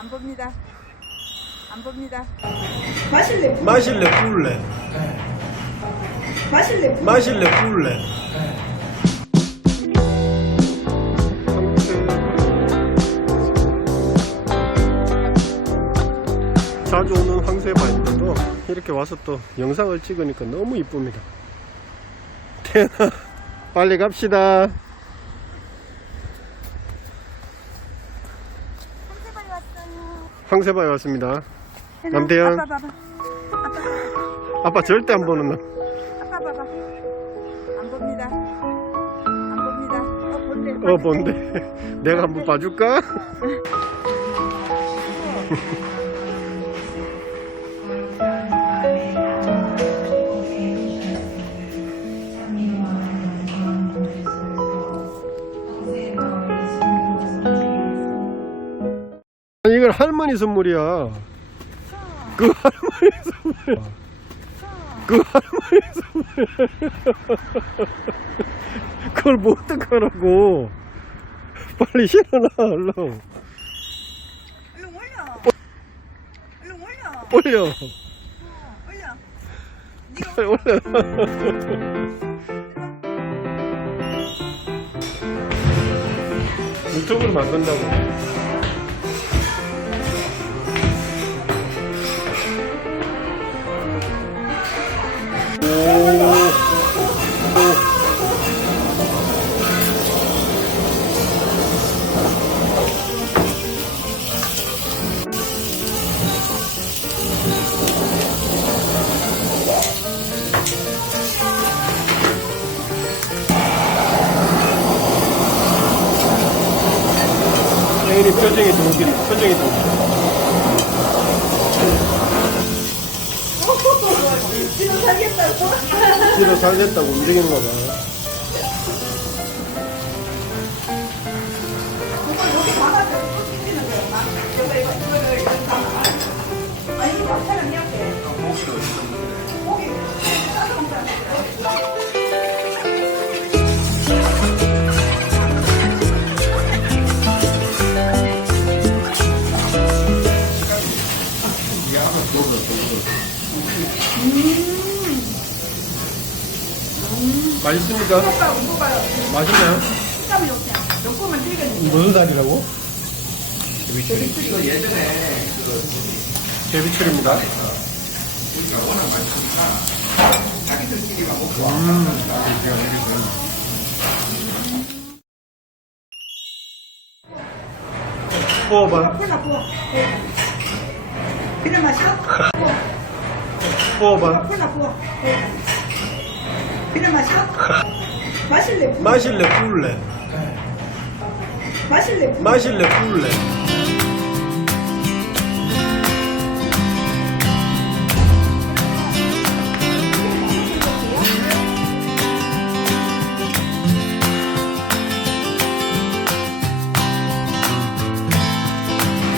안 봅니다. 안 봅니다. 마실래? 마실래 부을래 마실래? 마실래 부을래 자주 오는 황새바인데도 이렇게 와서 또 영상을 찍으니까 너무 이쁩니다 태연아 빨리 갑시다 한세발이 왔어요. 황새바에 왔습니다 남태현. 아빠 봐봐. 아빠 절대 안 보는 나 아빠 봐봐. 안 봅니다. 안 봅니다. 어, 본대. 어 뭔데 내가 한번 봐줄까? 할머니 선물이야. 그 할머니 선물. 그 할머니 선물. 그걸 뭐 어떡하라고. 빨리 실어놔 얼른. 얼른 올려. 얼른 올려. 올려. 올려. 네가 빨리 올려. 유튜브를 만든다고 표정이 동길이. 표정이 동길 지금 살겠다고? 뒤로 잘 됐다고 움직이는 거 봐 맛있습니까? 오빠. 맛있나요? 식감이. 무슨 살이라고? 제비추리입니다 구워봐 콜라 부어. 그냥 마셔. 구워봐 콜라 부어. 그냥 마셔. 마실래? 마실래 부을래 마실래? 마실래 부을래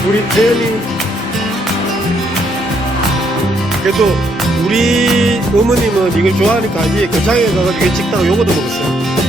우리 태연이 그래도 우리 어머님은 이걸 좋아하니까 이제 거창에 가가지고 식당 요거도 먹었어요